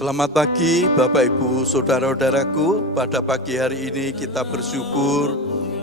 Selamat pagi Bapak Ibu Saudara-saudaraku. Pada pagi hari ini kita bersyukur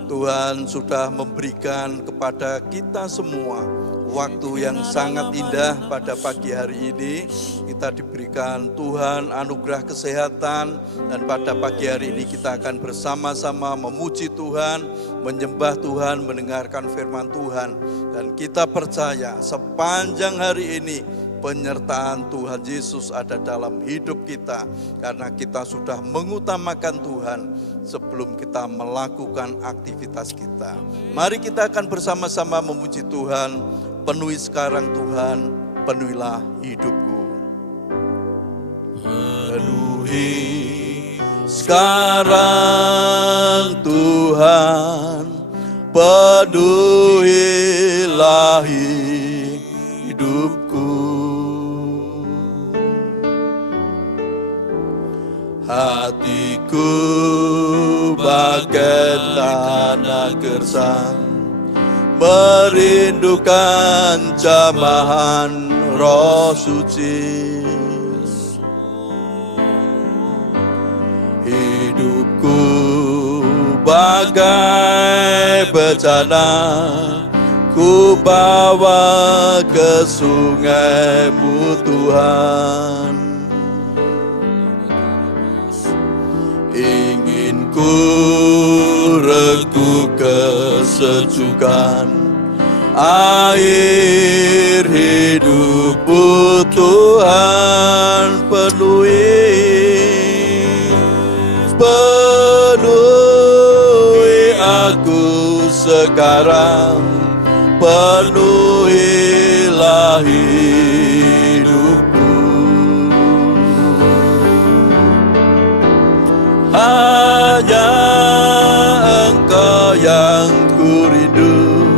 Tuhan sudah memberikan kepada kita semua waktu yang sangat indah. Pada pagi hari ini kita diberikan Tuhan anugerah kesehatan, dan pada pagi hari ini kita akan bersama-sama memuji Tuhan, menyembah Tuhan, mendengarkan firman Tuhan. Dan kita percaya sepanjang hari ini penyertaan Tuhan Yesus ada dalam hidup kita, karena kita sudah mengutamakan Tuhan sebelum kita melakukan aktivitas kita. Mari kita akan bersama-sama memuji Tuhan. Penuhi sekarang Tuhan, penuhilah hidupku. Penuhi sekarang Tuhan, penuhilah hidupku. Hatiku bagai tanah gersang, merindukan jamahan Roh Suci. Hidupku bagai bencana, ku bawa ke sungai-Mu Tuhan. Ingin ku regu kesejukan air hidupmu Tuhan. Penuhi aku sekarang, penuhilah hidupku. Hanya Engkau yang ku rindu,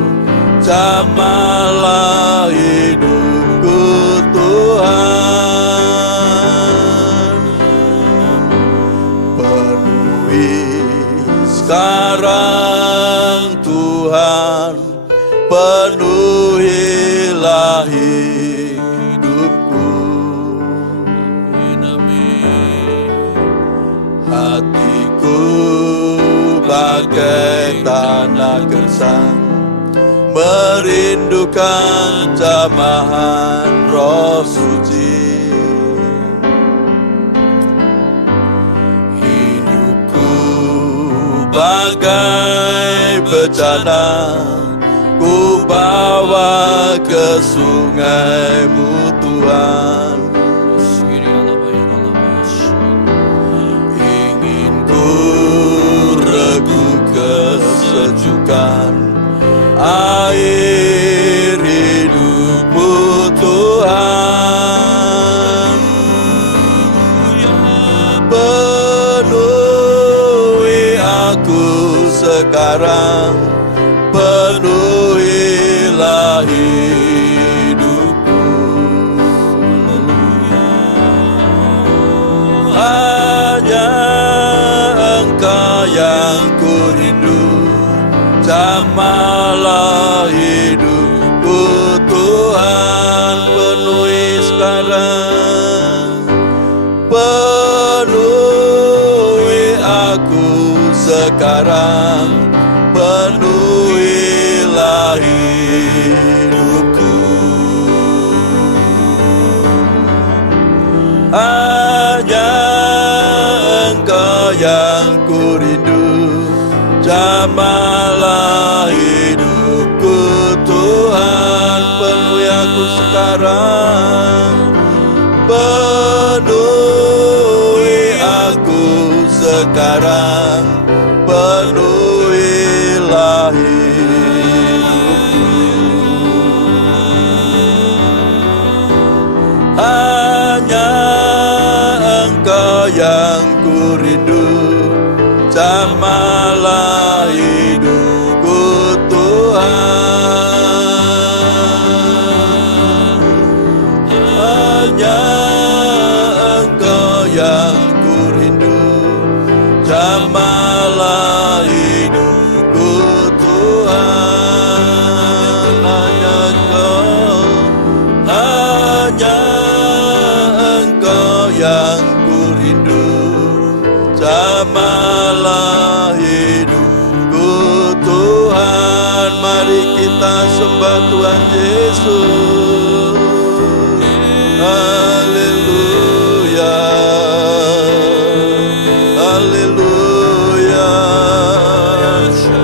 jamalah hidupku Tuhan. Penuhi sekarang Tuhan, penuhilah hidupku. Hatiku bagai tanah gersang, merindukan jamahan Roh Suci. Hidupku bagai bencana, ku bawa ke sungai-Mu Tuhan. Ingin ku regu kesejukan air hidupmu Tuhan. Penuhi aku sekarang, penuhilah hidupku. Hanya Engkau yang ku rindu, jamalah hidupku Tuhan. Penuhi sekarang, penuhi aku sekarang, penuhilah hidupku. Hanya Engkau yang ku rindu, jamalah hidupku Tuhan. Penuhi aku sekarang, penuhi aku sekarang, penuhilah hidupku. Hanya Engkau yang ku rindu, jamalah hidupku Tuhan. Hanya Engkau yang ku rindu, jamalah hidupku Tuhan. Hanya Engkau yang rindu, jamalah hidupku Tuhan. Mari kita sembah Tuhan Yesus. Haleluya, haleluya.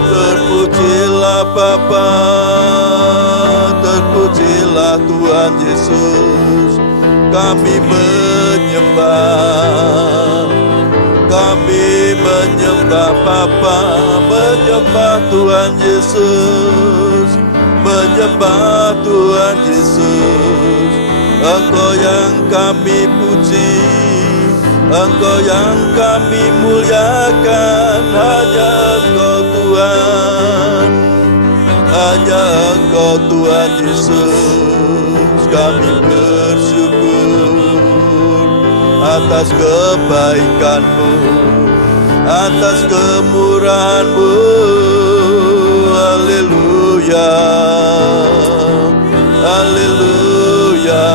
Terpujilah Bapa, terpujilah Tuhan Yesus. Kami menyembah, kami menyembah Bapa, menyembah Tuhan Yesus, menyembah Tuhan Yesus. Engkau yang kami puji, Engkau yang kami muliakan. Hanya Engkau Tuhan, hanya Engkau Tuhan Yesus. Kami bersyukur atas kebaikan-Mu, atas kemurahan-Mu. Haleluya, haleluya.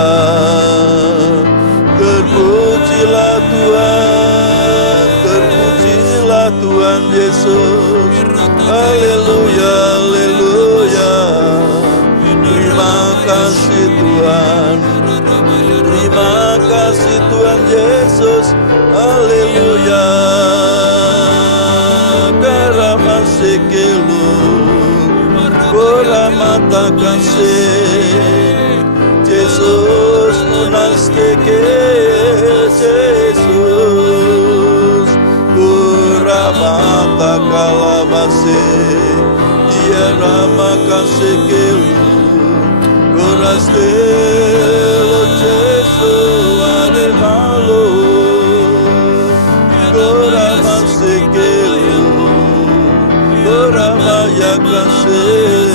Terpujilah Tuhan, terpujilah Tuhan Yesus. Haleluya, haleluya. Terima kasih Tuhan, terima kasih Tuhan Yesus. Haleluya. Karama sekelu, koramata kasih. Yesus munasteke, Yesus koramata kalamase. Dia rama kasih kelu, korastelo Yesus ade malo. Korama sekelu, korama ya kasih,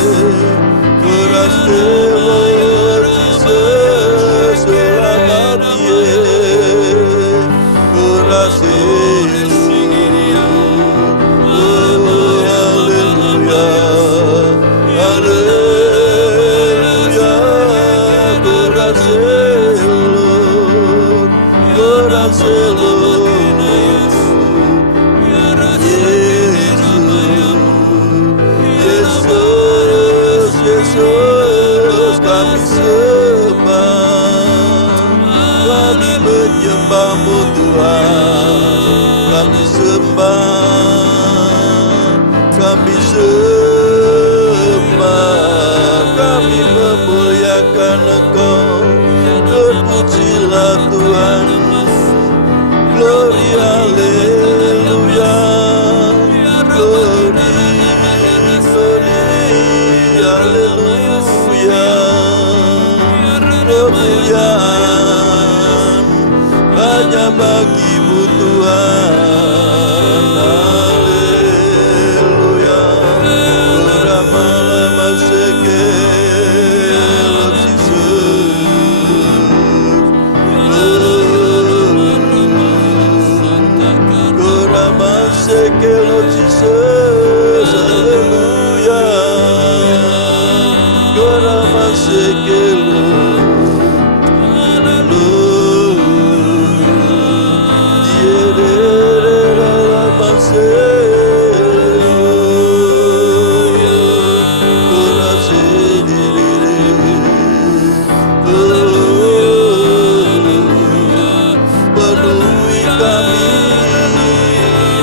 korastelo Jesus, koramatie, korastelo. Haleluya, haleluya, korastelo, korastelo. Yesus, kami sembah, kami menyembah-Mu Tuhan. Kami sembah, kami sembah, kami memuliakan Engkau. Terpujilah Tuhan, glory haleluya, glory, glory haleluya. Kemuliaan hanya bagi-Mu Tuhan. Haleluya. Koramala seke Lord Jesus. Korama seke Lord Jesus. Haleluya. Korama seke Lord. Penuhi kami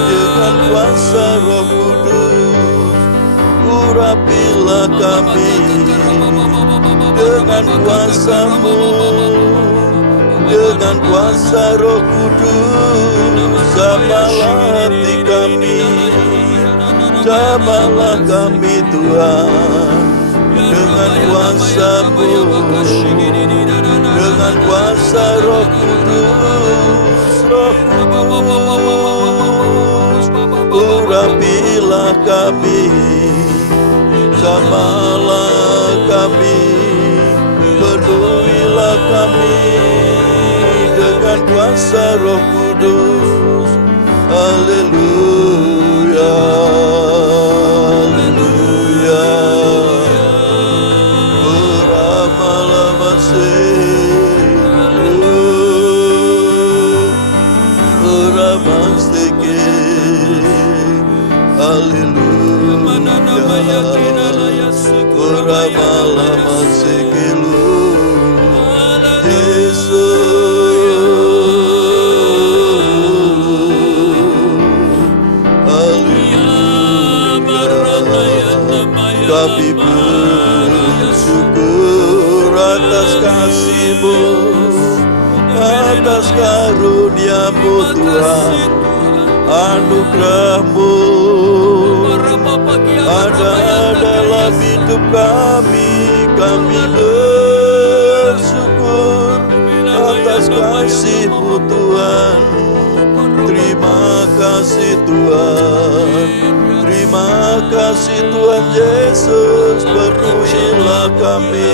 dengan kuasa Roh Kudus, urapilah kami dengan kuasa-Mu, dengan kuasa Roh Kudus. Jamalah hati kami, jamalah kami Tuhan, dengan kuasa-Mu, dengan kuasa Roh Kudus, Roh Kudus. Urapilah kami, jamalah kami, penuhilah kami dengan kuasa Roh Kudus. Haleluya, haleluya. Beramalah masih, maseke. Haleluya. Koramala maseke lu. Kami bersyukur atas kasih-Mu, atas karunia-Mu Tuhan, anugerah-Mu ada dalam hidup kami. Kami bersyukur atas kasih-Mu Tuhan. Terima kasih Tuhan. Terima kasih Tuhan Yesus, penuhilah kami,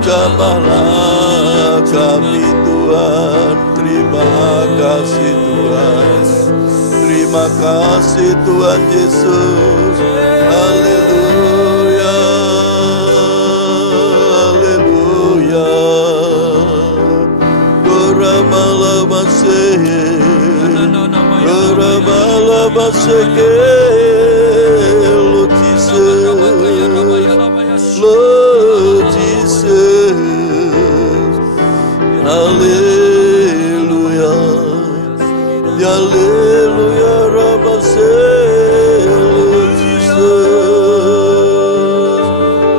jamahlah kami Tuhan. Terima kasih Tuhan, terima kasih Tuhan Yesus. Haleluya, haleluya. Koramalah masih. Ramala maseke, Lord Jesus, Lord Jesus, Hallelujah, Hallelujah, Ramase, Lord Jesus,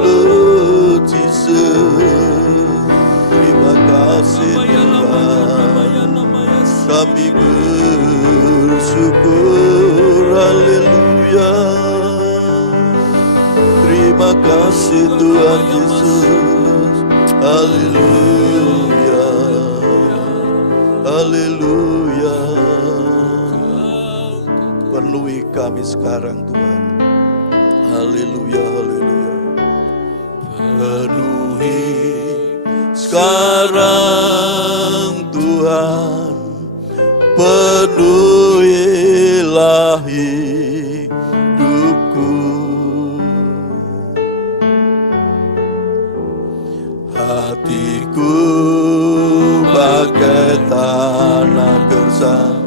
Lord Jesus. Terima kasih Tuhan, kami bersyukur, haleluya. Terima kasih Tuhan Yesus, haleluya, haleluya. Penuhi kami sekarang Tuhan, haleluya, haleluya. Penuhi sekarang Tuhan, penuhilah hidupku. Hatiku bagai tanah gersang,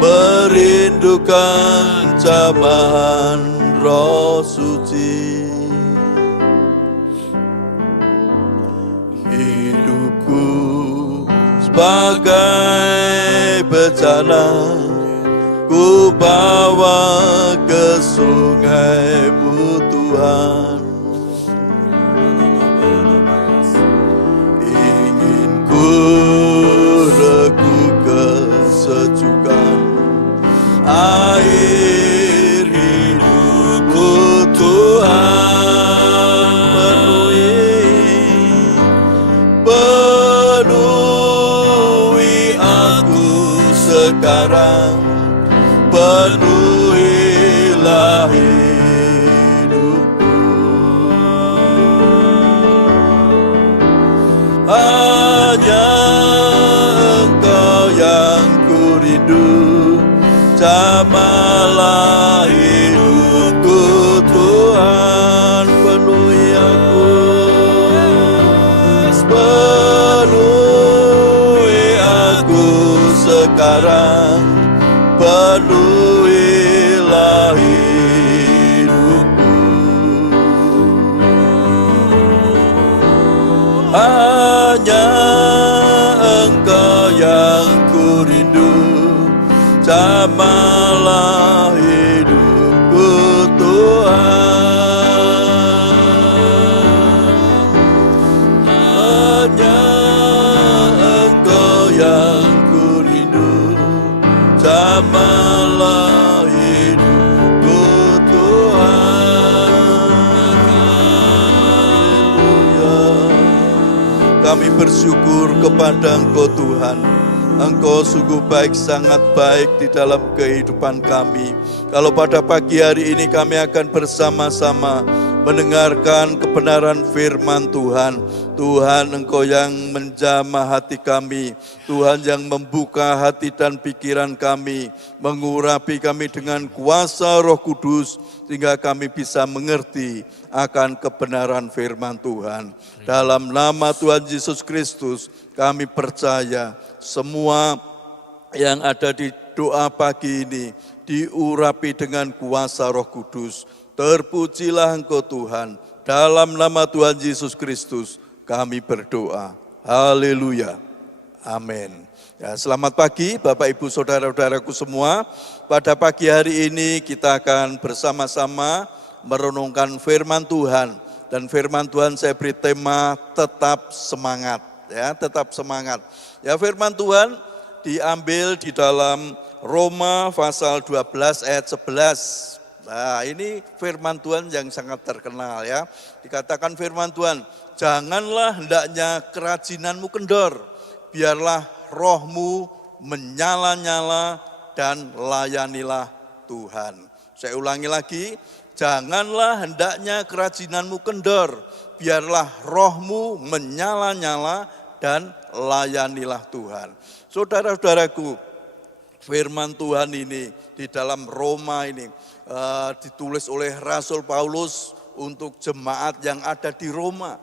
merindukan jamahan Roh Suci. Hidupku sebagai bencana, ku bawa ke sungai-Mu Tuhan. Ingin ku regu kesejukan air hidupku Tuhan. Penuhi aku sekarang, penuhilah hidupku. Hanya Engkau yang ku rindu, jamahlah hidupku Tuhan. Penuhi aku, penuhi aku sekarang, penuhilah hidupku. Hanya Engkau yang ku rindu, jamahlah hidupku Tuhan. Hanya Engkau yang ku rindu, jamahlah hidupku Tuhan. Haleluya. Kami bersyukur kepada Engkau Tuhan. Engkau sungguh baik, sangat baik di dalam kehidupan kami. Kalau pada pagi hari ini kami akan bersama-sama mendengarkan kebenaran firman Tuhan. Tuhan, Engkau yang menjamah hati kami. Tuhan yang membuka hati dan pikiran kami, mengurapi kami dengan kuasa Roh Kudus, sehingga kami bisa mengerti akan kebenaran firman Tuhan. Dalam nama Tuhan Yesus Kristus, kami percaya semua yang ada di doa pagi ini diurapi dengan kuasa Roh Kudus. Terpujilah Engkau Tuhan. Dalam nama Tuhan Yesus Kristus kami berdoa. Haleluya. Amin. Ya, selamat pagi Bapak Ibu Saudara-saudaraku semua. Pada pagi hari ini kita akan bersama-sama merenungkan firman Tuhan. Dan firman Tuhan saya beri tema tetap semangat. Ya, tetap semangat. Ya, firman Tuhan diambil di dalam Roma pasal 12 ayat 11. Nah, ini firman Tuhan yang sangat terkenal ya. Dikatakan firman Tuhan, janganlah hendaknya kerajinanmu kendor, biarlah rohmu menyala-nyala dan layanilah Tuhan. Saya ulangi lagi, janganlah hendaknya kerajinanmu kendor, biarlah rohmu menyala-nyala dan layanilah Tuhan. Saudara-saudaraku, firman Tuhan ini di dalam Roma ini ditulis oleh Rasul Paulus untuk jemaat yang ada di Roma.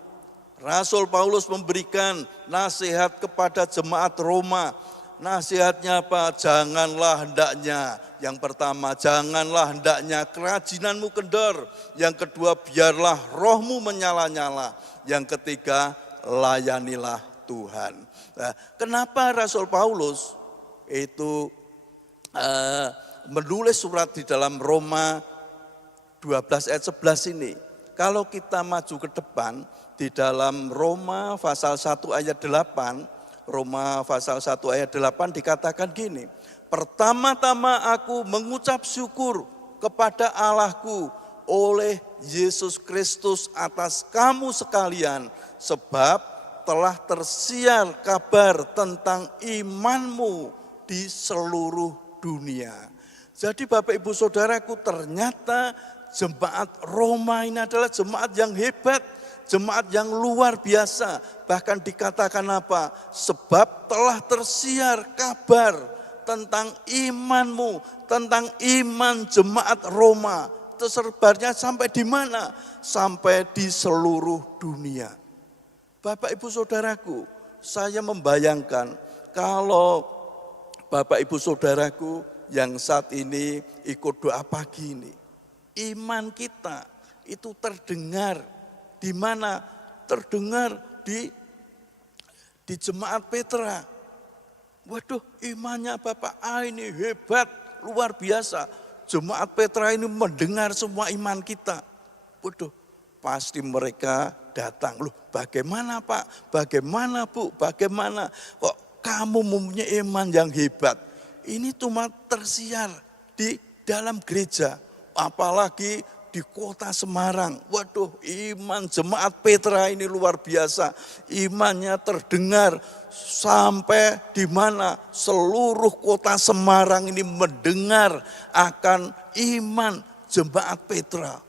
Rasul Paulus memberikan nasihat kepada jemaat Roma. Nasihatnya apa? Janganlah hendaknya. Yang pertama, janganlah hendaknya kerajinanmu kendor. Yang kedua, biarlah rohmu menyala-nyala. Yang ketiga, layanilah Tuhan. Nah, kenapa Rasul Paulus itu menulis surat di dalam Roma 12 ayat 11 ini? Kalau kita maju ke depan di dalam Roma pasal 1 ayat 8, Roma pasal 1 ayat 8 dikatakan gini, pertama-tama aku mengucap syukur kepada Allahku oleh Yesus Kristus atas kamu sekalian, sebab telah tersiar kabar tentang imanmu di seluruh dunia. Jadi Bapak Ibu Saudaraku, ternyata jemaat Roma ini adalah jemaat yang hebat, jemaat yang luar biasa. Bahkan dikatakan apa? Sebab telah tersiar kabar tentang imanmu, tentang iman jemaat Roma. Tersebarnya sampai di mana? Sampai di seluruh dunia. Bapak Ibu Saudaraku, saya membayangkan kalau Bapak Ibu Saudaraku yang saat ini ikut doa pagi ini, iman kita itu terdengar di mana? Terdengar di jemaat Petra. Waduh, imannya Bapak ini hebat, luar biasa. Jemaat Petra ini mendengar semua iman kita. Waduh, pasti mereka datang. Loh, bagaimana Pak? Bagaimana Bu? Bagaimana? Kok kamu mempunyai iman yang hebat? Ini cuma tersiar di dalam gereja, apalagi di kota Semarang. Waduh, iman jemaat Petra ini luar biasa. Imannya terdengar sampai di mana seluruh kota Semarang ini mendengar akan iman jemaat Petra.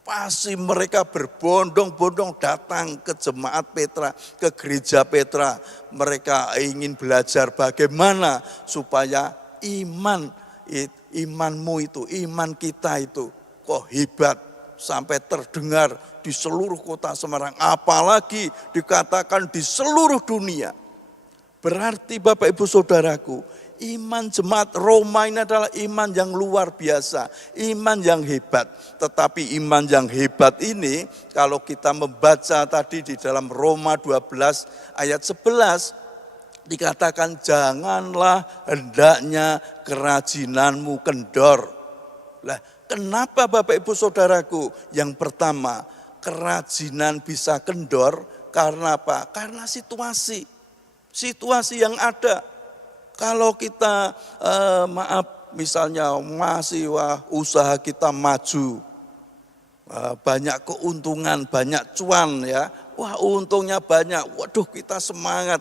Pasti mereka berbondong-bondong datang ke jemaat Petra, ke gereja Petra. Mereka ingin belajar bagaimana supaya imanmu itu, iman kita itu kok hebat sampai terdengar di seluruh kota Semarang. Apalagi dikatakan di seluruh dunia. Berarti Bapak Ibu Saudaraku, iman jemaat Roma ini adalah iman yang luar biasa, iman yang hebat. Tetapi iman yang hebat ini kalau kita membaca tadi di dalam Roma 12 ayat 11, dikatakan janganlah hendaknya kerajinanmu kendor. Lah, kenapa Bapak Ibu Saudaraku? Yang pertama, kerajinan bisa kendor karena apa? Karena situasi yang ada. Kalau kita misalnya masih usaha kita maju, banyak keuntungan, banyak cuan ya. Wah, untungnya banyak. Waduh, kita semangat.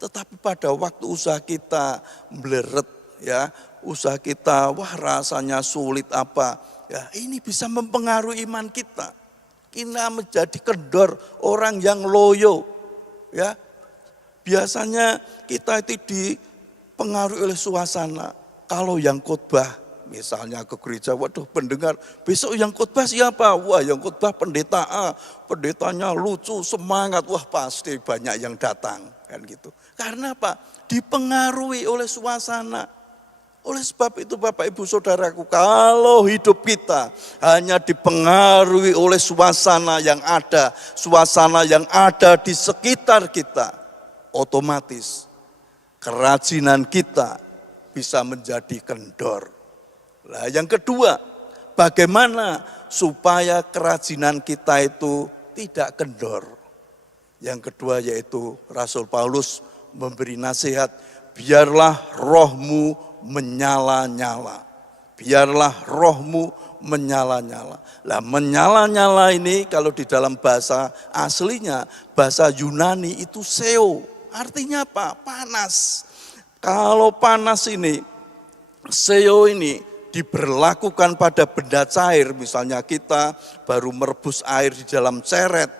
Tetapi pada waktu usaha kita meleret ya, usaha kita rasanya sulit apa. Ya, ini bisa mempengaruhi iman kita. Kita menjadi kendor, orang yang loyo. Ya. Biasanya kita itu dipengaruhi oleh suasana. Kalau yang khotbah Misalnya ke gereja, waduh pendengar, besok yang khotbah siapa? Wah yang khotbah pendeta A, pendetanya lucu, semangat, wah pasti banyak yang datang. Kan gitu. Karena apa? Dipengaruhi oleh suasana. Oleh sebab itu Bapak Ibu Saudaraku, kalau hidup kita hanya dipengaruhi oleh suasana yang ada di sekitar kita, otomatis kerajinan kita bisa menjadi kendor. Nah, yang kedua, bagaimana supaya kerajinan kita itu tidak kendor? Yang kedua yaitu Rasul Paulus memberi nasihat, biarlah rohmu menyala-nyala. Biarlah rohmu menyala-nyala. Lah menyala-nyala ini kalau di dalam bahasa aslinya, bahasa Yunani itu seo. Artinya apa? Panas. Kalau panas ini, seo ini diberlakukan pada benda cair. Misalnya kita baru merebus air di dalam ceret,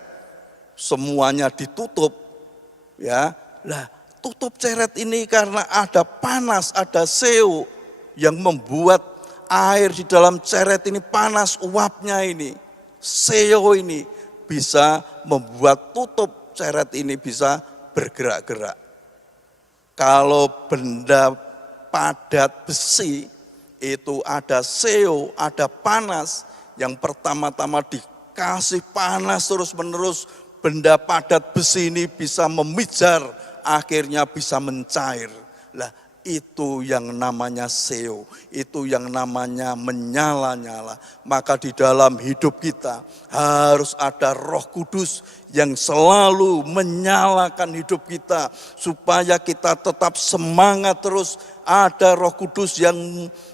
semuanya ditutup. Ya, lah tutup ceret ini karena ada panas, ada seo yang membuat air di dalam ceret ini panas uapnya ini. Seo ini bisa membuat tutup ceret ini bisa bergerak-gerak. Kalau benda padat besi itu ada seo, ada panas, yang pertama-tama dikasih panas terus-menerus, benda padat besi ini bisa memijar, akhirnya bisa mencair. Lah itu yang namanya seo, itu yang namanya menyala-nyala. Maka di dalam hidup kita harus ada Roh Kudus yang selalu menyalakan hidup kita supaya kita tetap semangat terus. Ada Roh Kudus yang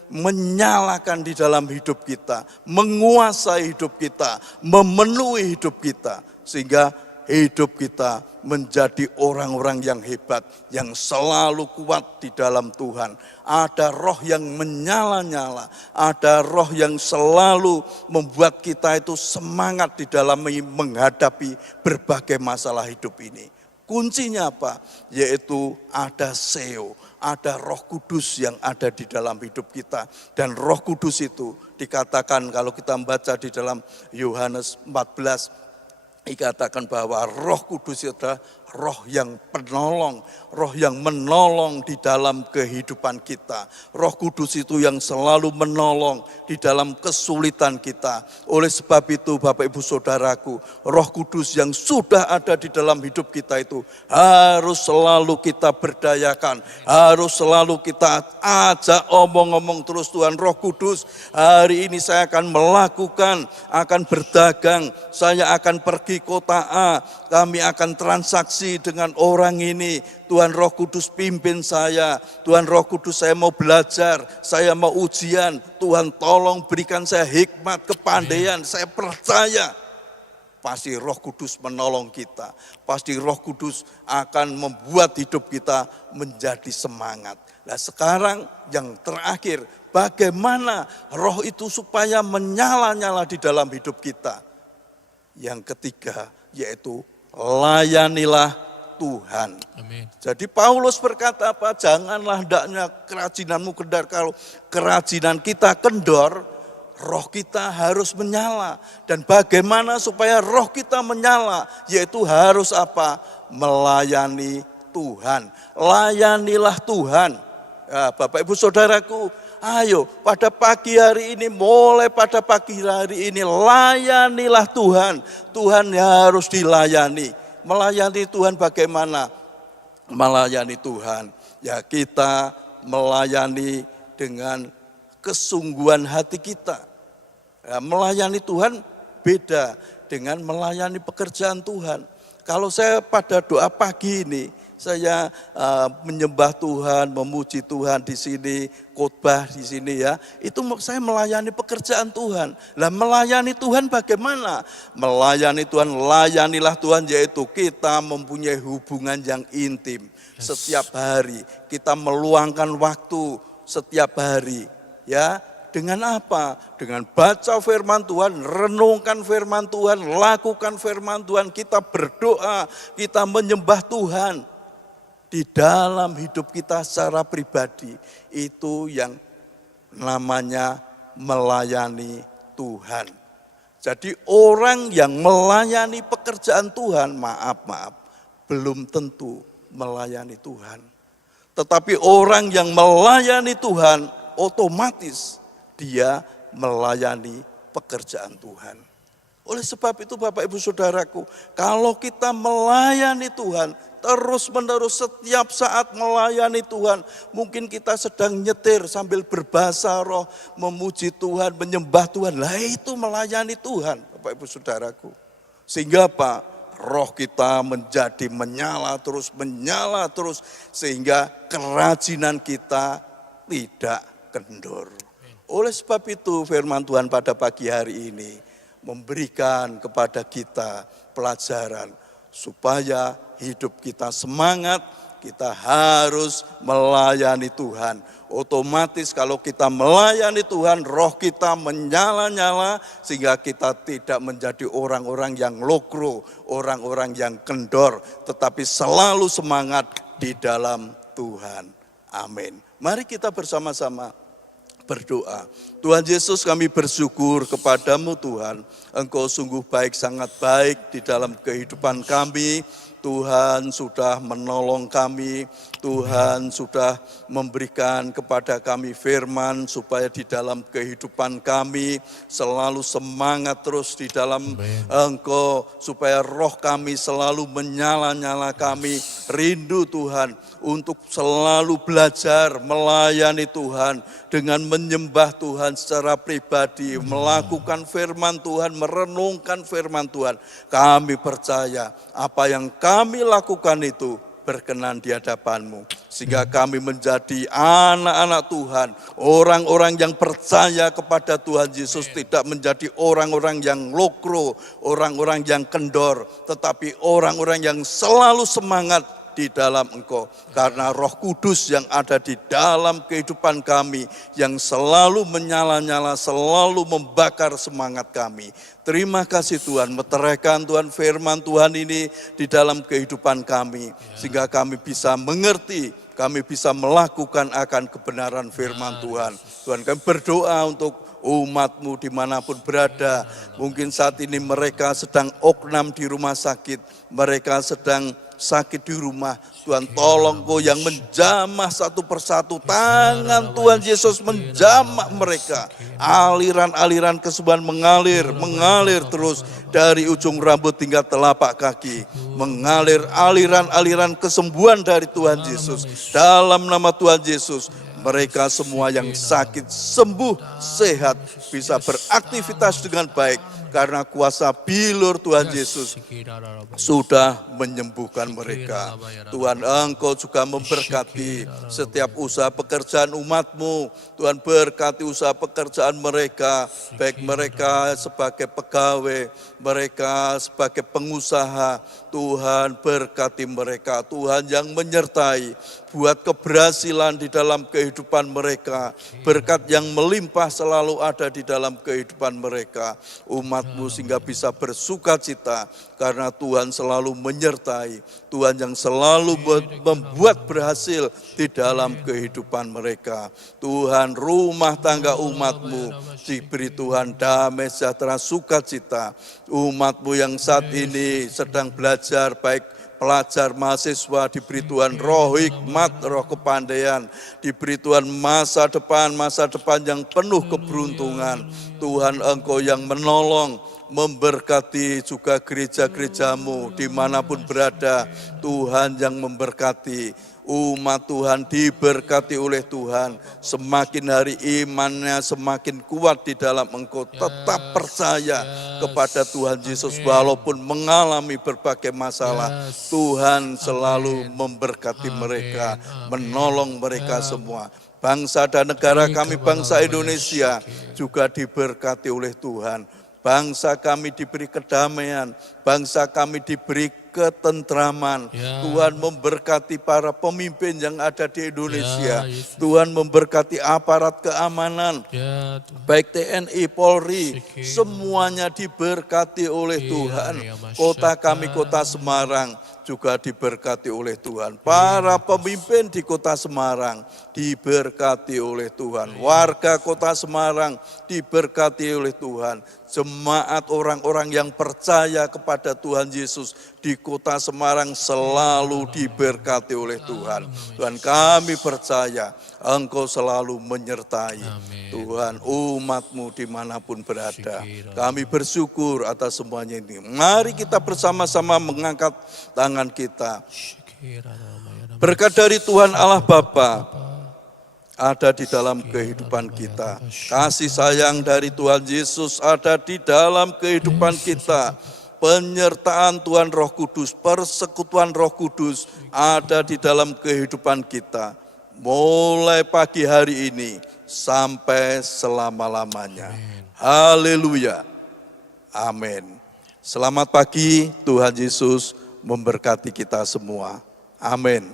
menyalakan di dalam hidup kita, menguasai hidup kita, memenuhi hidup kita, sehingga hidup kita menjadi orang-orang yang hebat, yang selalu kuat di dalam Tuhan. Ada roh yang menyala-nyala, ada roh yang selalu membuat kita itu semangat di dalam menghadapi berbagai masalah hidup ini. Kuncinya apa? Yaitu ada seo, ada Roh Kudus yang ada di dalam hidup kita. Dan Roh Kudus itu dikatakan kalau kita membaca di dalam Yohanes 14, dikatakan bahwa Roh Kudus itu adalah roh yang penolong, roh yang menolong di dalam kehidupan kita. Roh Kudus itu yang selalu menolong di dalam kesulitan kita. Oleh sebab itu Bapak Ibu Saudaraku, Roh Kudus yang sudah ada di dalam hidup kita itu harus selalu kita berdayakan, harus selalu kita ajak omong-omong terus, Tuhan Roh Kudus, hari ini saya akan melakukan, akan berdagang, saya akan pergi kota A, kami akan transaksi dengan orang ini. Tuhan Roh Kudus pimpin saya, Tuhan Roh Kudus saya mau belajar, saya mau ujian, Tuhan tolong berikan saya hikmat, kepandaian, saya percaya. Pasti Roh Kudus menolong kita, pasti Roh Kudus akan membuat hidup kita menjadi semangat. Nah sekarang yang terakhir, bagaimana roh itu supaya menyala-nyala di dalam hidup kita? Yang ketiga yaitu layanilah Tuhan. Amin. Jadi Paulus berkata apa? Janganlah hendaknya kerajinanmu kendor. Kalau kerajinan kita kendor, roh kita harus menyala. Dan bagaimana supaya roh kita menyala? Yaitu harus apa? Melayani Tuhan. Layanilah Tuhan. Ya, Bapak Ibu Saudaraku, ayo pada pagi hari ini, mulai pada pagi hari ini layanilah Tuhan. Tuhan harus dilayani. Melayani Tuhan bagaimana? Melayani Tuhan, ya kita melayani dengan kesungguhan hati kita. Ya, melayani Tuhan beda dengan melayani pekerjaan Tuhan. Kalau saya pada doa pagi ini, saya menyembah Tuhan, memuji Tuhan di sini, khotbah di sini ya. Itu saya melayani pekerjaan Tuhan. Lah melayani Tuhan bagaimana? Melayani Tuhan, layanilah Tuhan, yaitu kita mempunyai hubungan yang intim. Setiap hari kita meluangkan waktu setiap hari ya. Dengan apa? Dengan baca firman Tuhan, renungkan firman Tuhan, lakukan firman Tuhan, kita berdoa, kita menyembah Tuhan. Di dalam hidup kita secara pribadi, itu yang namanya melayani Tuhan. Jadi orang yang melayani pekerjaan Tuhan, maaf, belum tentu melayani Tuhan. Tetapi orang yang melayani Tuhan, otomatis dia melayani pekerjaan Tuhan. Oleh sebab itu Bapak Ibu Saudaraku, kalau kita melayani Tuhan, terus-menerus setiap saat melayani Tuhan. Mungkin kita sedang nyetir sambil berbahasa roh, memuji Tuhan, menyembah Tuhan. Lah itu melayani Tuhan, Bapak Ibu Saudaraku. Sehingga apa? Roh kita menjadi menyala terus, sehingga kerajinan kita tidak kendor. Oleh sebab itu firman Tuhan pada pagi hari ini memberikan kepada kita pelajaran supaya hidup kita semangat, kita harus melayani Tuhan. Otomatis kalau kita melayani Tuhan, roh kita menyala-nyala sehingga kita tidak menjadi orang-orang yang lokro, orang-orang yang kendor, tetapi selalu semangat di dalam Tuhan. Amin. Mari kita bersama-sama berdoa. Tuhan Yesus, kami bersyukur kepadamu Tuhan. Engkau sungguh baik, sangat baik di dalam kehidupan kami. Tuhan sudah menolong kami, Tuhan sudah memberikan kepada kami firman supaya di dalam kehidupan kami selalu semangat terus di dalam Engkau, supaya roh kami selalu menyala-nyala kami, rindu Tuhan untuk selalu belajar melayani Tuhan dengan menyembah Tuhan secara pribadi, melakukan firman Tuhan, merenungkan firman Tuhan. Kami percaya apa yang kami lakukan itu berkenan di hadapan-Mu. Sehingga kami menjadi anak-anak Tuhan, orang-orang yang percaya kepada Tuhan Yesus, tidak menjadi orang-orang yang lokro, orang-orang yang kendor, tetapi orang-orang yang selalu semangat di dalam Engkau. Karena Roh Kudus yang ada di dalam kehidupan kami, yang selalu menyala-nyala, selalu membakar semangat kami. Terima kasih Tuhan, meteraikan Tuhan firman Tuhan ini di dalam kehidupan kami. Sehingga kami bisa mengerti, kami bisa melakukan akan kebenaran firman Tuhan. Tuhan, kami berdoa untuk umat-Mu dimanapun berada. Mungkin saat ini mereka sedang oknam di rumah sakit, mereka sedang sakit di rumah. Tuhan, tolong Kau yang menjamah satu persatu, tangan Tuhan Yesus menjamah mereka. Aliran-aliran kesembuhan mengalir terus dari ujung rambut hingga telapak kaki. Mengalir aliran-aliran kesembuhan dari Tuhan Yesus. Dalam nama Tuhan Yesus, mereka semua yang sakit sembuh, sehat, bisa beraktivitas dengan baik. Karena kuasa bilur Tuhan Yesus sudah menyembuhkan mereka. Tuhan, Engkau juga memberkati setiap usaha pekerjaan umat-Mu. Tuhan, berkati usaha pekerjaan mereka, baik mereka sebagai pegawai, mereka sebagai pengusaha. Tuhan, berkati mereka. Tuhan yang menyertai, buat keberhasilan di dalam kehidupan mereka. Berkat yang melimpah selalu ada di dalam kehidupan mereka. Umat-Mu sehingga bisa bersukacita karena Tuhan selalu menyertai. Tuhan yang selalu membuat berhasil di dalam kehidupan mereka. Tuhan, rumah tangga umat-Mu diberi Tuhan damai sejahtera sukacita. Umat-Mu yang saat ini sedang belajar, baik pelajar, mahasiswa, diberi Tuhan roh hikmat, roh kepandaian, diberi Tuhan masa depan yang penuh keberuntungan. Tuhan, Engkau yang menolong, memberkati juga gereja-gereja-Mu dimanapun berada. Tuhan yang memberkati. Umat Tuhan diberkati oleh Tuhan, semakin hari imannya semakin kuat di dalam Engkau, tetap percaya kepada Tuhan Yesus walaupun mengalami berbagai masalah. Tuhan selalu memberkati mereka, menolong mereka semua. Bangsa dan negara kami, bangsa Indonesia juga diberkati oleh Tuhan. Bangsa kami diberi kedamaian, bangsa kami diberi ketentraman. Tuhan memberkati para pemimpin yang ada di Indonesia. Tuhan memberkati aparat keamanan, baik TNI, Polri, semuanya diberkati oleh Tuhan. Kota kami, kota Semarang, juga diberkati oleh Tuhan. Para pemimpin di kota Semarang diberkati oleh Tuhan. Warga kota Semarang diberkati oleh Tuhan. Jemaat orang-orang yang percaya kepada Tuhan Yesus di kota Semarang selalu diberkati oleh Tuhan. Tuhan, kami percaya Engkau selalu menyertai Tuhan umat-Mu dimanapun berada. Kami bersyukur atas semuanya ini. Mari kita bersama-sama mengangkat tangan kita. Berkat dari Tuhan Allah Bapa ada di dalam kehidupan kita. Kasih sayang dari Tuhan Yesus ada di dalam kehidupan kita. Penyertaan Tuhan Roh Kudus, persekutuan Roh Kudus ada di dalam kehidupan kita. Mulai pagi hari ini sampai selama-lamanya. Haleluya. Amin. Selamat pagi, Tuhan Yesus memberkati kita semua. Amin.